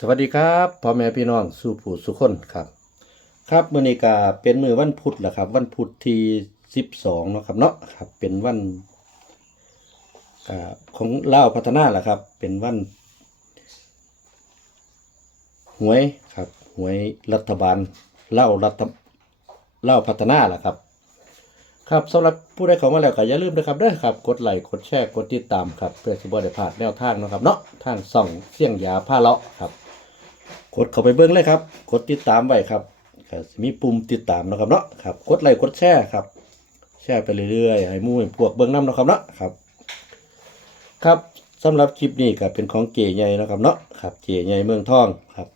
สวัสดีครับพ่อแม่พี่น้องสู่ผู้สุคนครับ ครับมื้อนี้ก็เป็นมื้อวันพุธแหละครับ วันพุธที่12เนาะครับเนาะครับ เป็นวันอของลาวพัฒนาแหละครับ เป็นวันหวยครับหวยรัฐบาลลาวรัฐลาวพัฒนาแหละครับ ครับสำหรับผู้ใดเข้ามาแล้วก็อย่าลืมนะครับเด้อครับ กดไลค์กดแชร์กดติดตามครับ เพื่อสิบ่ได้พลาดแนวทางนะครับเนาะทางส่องเสี่ยงยาผ้าเลาะครับ กดเข้าไปเบิ้งเลยครับ กดติดตามไว้ครับมีปุ่มติดตามนะครับเนาะครับกดไลค์กดแชร์ครับ แชร์ไปเรื่อยๆให้มู่พวกเบิ้งนำนาะครับเนาะครับ ครับสำหรับคลิปนี้ก็เป็นของเก๋ใหญ่นะครับเนาะครับเก๋ใหญ่เมืองทองครับ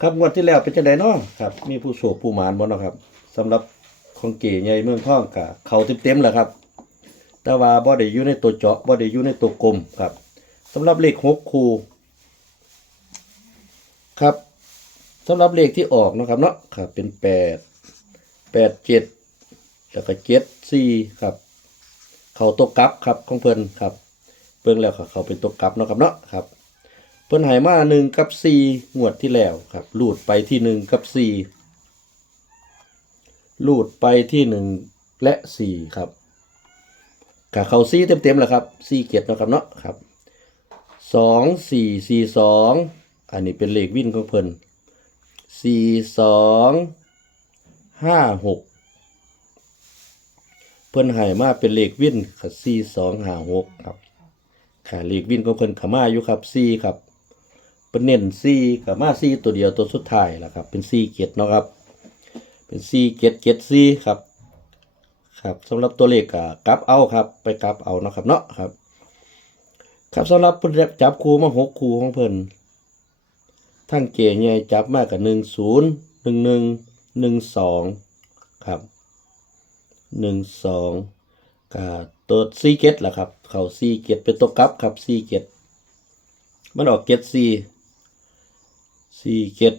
ครับงวดที่แล้วเป็นจังไดเนาะครับ มีผู้โชคผู้หมานบ่เนาะครับสำหรับของเก๋ใหญ่เมืองทองก็เขาเต็มๆแหละครับ แต่ว่าบ่ได้อยู่ในตัวเจาะบ่ได้อยู่ในตัวกลมครับสำหรับเลขหกคู ครับสำหรับเลขที่ออกนะครับเนาะครับเป็นแปดแปดเจ็ดแล้วก็เจ็ดสี่ครับ เขาตกกลับครับของเพิ่นครับเบิ่งแล้วเขาเป็นตกกลับเนาะครับเนาะครับ เพิ่นหายมาหนึ่งกับสี่งวดที่แล้วครับลูดไปที่หนึ่งกับสี่ลูดไปที่หนึ่งและสี่ครับกับเขาสี่เต็มๆแหละครับสี่เกียรตินาะครับเนาะครับสองสี่สี่สอง อันนี้เป็นเลขวิ่นของเพิ่นสี่สองห้าหกเพิ่นให้มาเป็นเลขวิ่นค่ะสี่สองห้าหกครับค่ะเลขวิ่นของเพิ่นขามาอยู่ครับสี่ครับเพิ่นเน้นสี่ขามาสี่ตัวเดียวตัวสุดท้ายล่ะครับ เป็นสี่เกตเนาะครับ เป็นสี่เกตเกตสี่ครับครับสำหรับตัวเลขก็กลับเอาครับ ไปกลับเอาเนาะครับเนาะครับ ครับสำหรับเพิ่นจับคู่มาหกคู่ของเพิ่น ทั้งเก๋ใหญ่จับมากกับหนึ่งศูนย์หนึ่งหนึ่งหนึ่งสองครับหนึ่งสองกับตัวซีเกตล่ะครับ เขาซีเกตเป็นตัวกลับครับซีเกตมันออกเกตซีซีเกต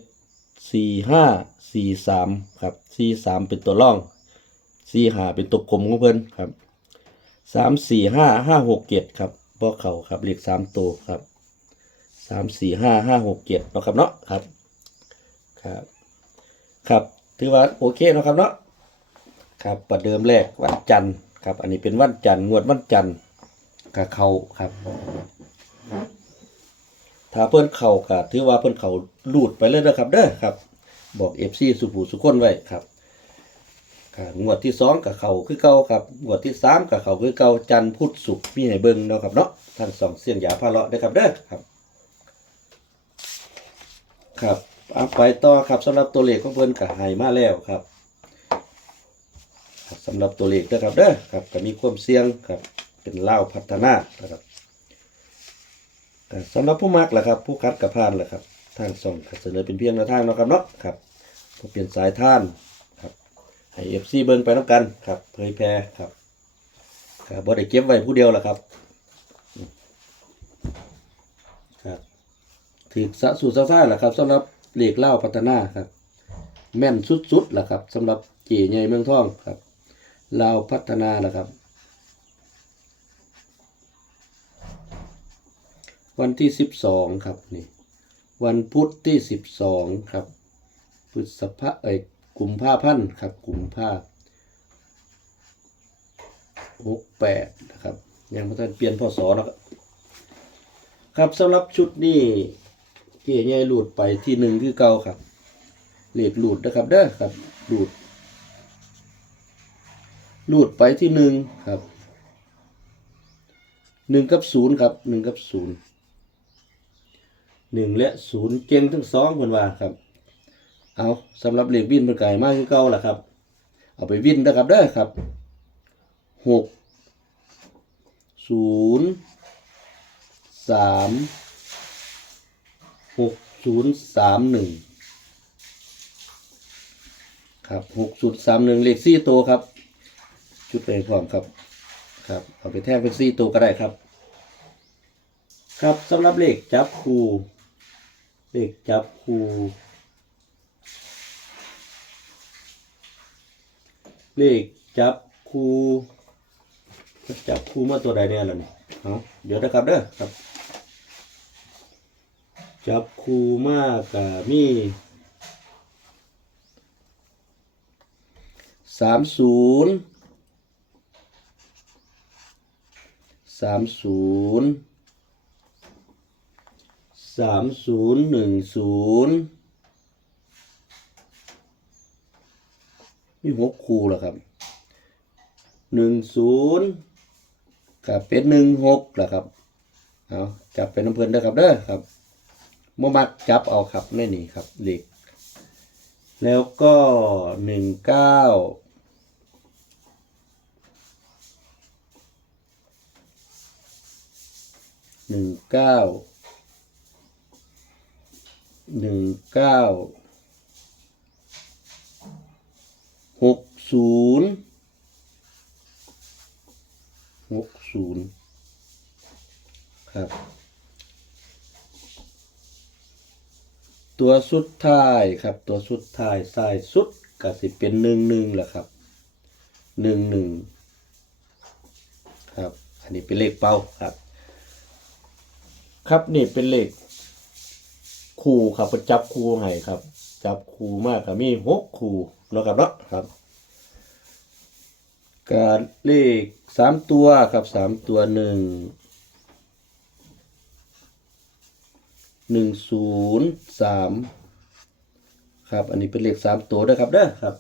สี่ห้าสี่สามครับสี่สามเป็นตัวร่องสี่ห้าเป็นตัวกลมของเพิ่อนครับสามสี่ห้าห้าหกเกตครับบ่เขาครับเลขสามตัวครับ สามสี่ห้าห้าหกเจ็ดเนาะครับเนาะครับ ครับ ครับ ถือว่าโอเคเนาะครับเนาะครับประเดิมแรกวันจันทร์ครับ อันนี้เป็นวันจันทร์งวดวันจันทร์กับเขาครับ ถ้าเพิ่อนเข่าก็ถือว่าเพิ่อนเข่าลูดไปเลยนะครับ เด้อครับ บอกเอฟซีสุภูสุคนไว้ครับครับงวดที่สองกับเขาคือเก่าครับงวดที่สามกับเขาคือเก่าจันทร์พุทธศุกร์มีให้เบิ่งเนาะครับเนาะทั้งสองเสียงยาพาเลาะเด้ครับเด้อครับ ครับเอาไปต่อครับสำหรับตัวเลขของเพิ่นก็ให้มาแล้วครับครับสำหรับตัวเลขเด้อครับเด้อครับก็มีความเสี่ยงครับเป็นเล่าพัฒนานะครับสำหรับผู้มักแหละครับ ผู้คัดกับพานล่ะครับ ทางส่งเสนอเป็นเพียงแนวทางนะครับเนาะครับก็เปลี่ยนสายท่านครับให้เอฟซีเบิ่งไปน้ำกันครับเผยแพร่ครับครับบ่ได้เก็บไว้ผู้เดียวแหละครับ ถือสะสู่ซาซ่าแหละครับสำหรับเหล็กเล่าพัฒนาครับ แม่นสุดๆแหละครับสำหรับเก๋ใหญ่เมืองทองครับลาวพัฒนาแหละครับ วันที่สิบสองครับนี่วันพุธที่สิบสองครับพฤษภาเอ้ยกุมภาพันครับกลุ่มภาหกแปดนะครับยังไม่ทันเปลี่ยนพศนะครับ ครับสำหรับชุดนี้ กี่ยใหญ่หลุดไปที่หนึ่งคือเก่าครับเลดหลุดนะครับเด้อครับหลุดหลุดไปที่หนึ่งครับหนึ่งกับศูนย์ครับหนึ่งกับศูนย์หนึ่งและศูนย์เก่งทั้งสองคนว่าครับ เอาสำหรับเลขวินเป็นไก่มากคือเก่าแหละครับ เอาไปวินนะครับเด้อครับหกศูนย์สาม หกศูนย์สามหนึ่งครับหกศูนย์สามหนึ่งเลขสี่ตัวครับ ชุดไปพร้อมครับ ครับเอาไปแทนเป็นสี่ตัวก็ได้ครับ ครับสำหรับเลขจับคูเลขจับคูเลขจับคูจับคูมาตัวใดเนี่ยล่ะนี่เดี๋ยวนะครับเด้อครับ จับคูมากกะมีสามศูนย์สามศูนย์สามศูนย์หนึ่งศูนย์มีหกคูแล้วครับหนึ่งศูนย์กับเป็นหนึ่งหกแล้วครับเอาจับเป็นน้ำเพลินเด้อครับเด้อครับ มมักจับเอาครับในนี่ครับเหล็ก แล้วก็หนึ่งเก้าหนึ่งเก้าหนึ่งเก้าหกศูนย์หกศูนย์ครับ ตัวสุดท้ายครับ ตัวสุดท้ายสายสุดก็สิเป็นหนึ่งหนึ่งแหละครับหนึ่งหนึ่งครับ อันนี้เป็นเลขเป้าครับ ครับนี่เป็นเลขคู่ครับเพิ่นจับคู่ให้ครับ จับคู่มากก็มีหกคู่เนาะครับเนาะครับการเลขสามตัวครับสามตัวหนึ่ง หนึ่งศูนย์สามครับ อันนี้เป็นเลขสามตัวด้วยครับเด้อครับ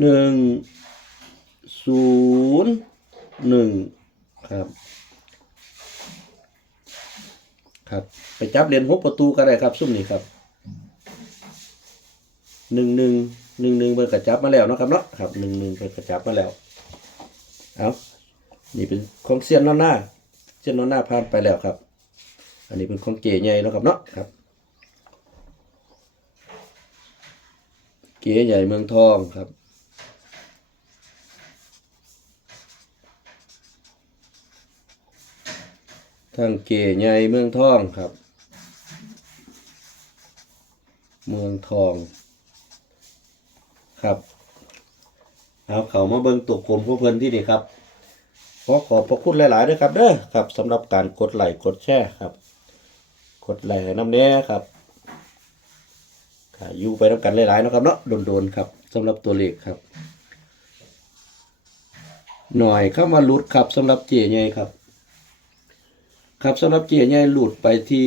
หนึ่งศูนย์หนึ่งครับ ครับ ไปจับเหรียญหกประตูก็ได้ครับซุ่มนี้ครับหนึ่งหนึ่งหนึ่งหนึ่งเปิดกระจับมาแล้วนะครับเนาะครับหนึ่งหนึ่งเปิดกระจับมาแล้วเอานี่เป็นของเซียนนอนหน้าเซียนนอนหน้าผ่านไปแล้วครับ อันนี้เป็นของเก๋ใหญ่เนาะครับเนาะครับ เก๋ใหญ่เมืองทองครับทางเก๋ใหญ่เมืองทองครับ เมืองทอง ครับเอาเขามาเบิ่งตัวกลมพวกเพิ่นที่นี่ครับขอขอบพระคุณหลายๆด้วยครับเด้อครับสำหรับการกดไลค์กดแชร์ครับ กดไลค์ให้น้ำเนี้ยครับอยู่ไปน้ำกันหลายๆนะครับเนาะโดนๆครับสำหรับตัวเลขครับ หน่อยเข้ามาหลุดครับสำหรับเจียใหญ่ครับ ครับสำหรับเจียใหญ่หลุดไปที่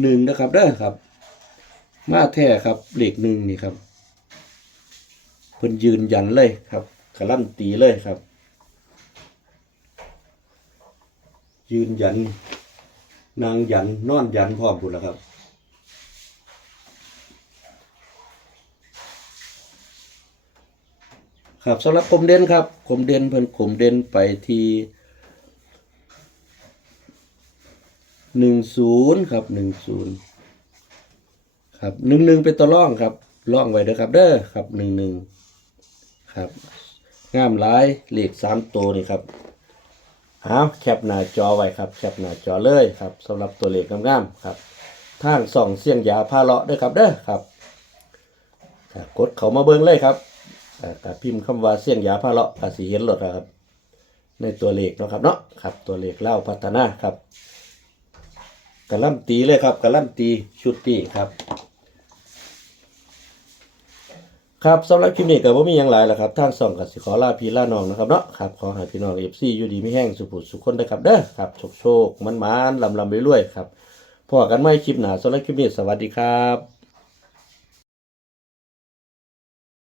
หนึ่งนะครับเด้ครับ มาแท้ครับเลขหนึ่งนี่ครับเพิ่นยืนยันเลยครับการันตีเลยครับ ยืนยัน นางยันนอนยันพร้อมพุ่นแล้วครับครับสำหรับคมเด่นครับคมเด่นเพิ่นคมเด่นไปที่หนึ่งศูนย์ครับหนึ่งศูนย์ครับหนึ่งหนึ่งเป็นตัวร่องครับร่องไว้เด้อครับเด้อครับหนึ่งหนึ่งครับงามหลายเลขสามตัวนี่ครับ เอาแคปหน้าจอไว้ครับแคปหน้าจอเลยครับสำหรับตัวเลขงามๆครับทางส่องเสียงยาพาเลาะด้วยครับเด้อครับกดเขามาเบิ้งเลยครับอ่ากับพิมพ์คำว่าเสียงยาพาเลาะภาษีเห็นรถครับ ในตัวเลขนะครับเนาะครับ ตัวเลขเล่าพัฒนาครับกระล่ำตีเลยครับกระล่ำตีชุดตีครับ ครับสำหรับคลิปนี้ก็บ่มีอยังหลายแล้วครับทางส่องกับสิขอลาพี่ลาน้องนะครับเนาะครับขอให้พี่น้องเอฟซีอยู่ดีไม่แห้งสุขสุขคนนะครับเด้อครับโชคโชคมันมันลำลำไปรวยครับพอกันใหม่คลิปหน้าสำหรับคลิปนี้สวัสดีครับ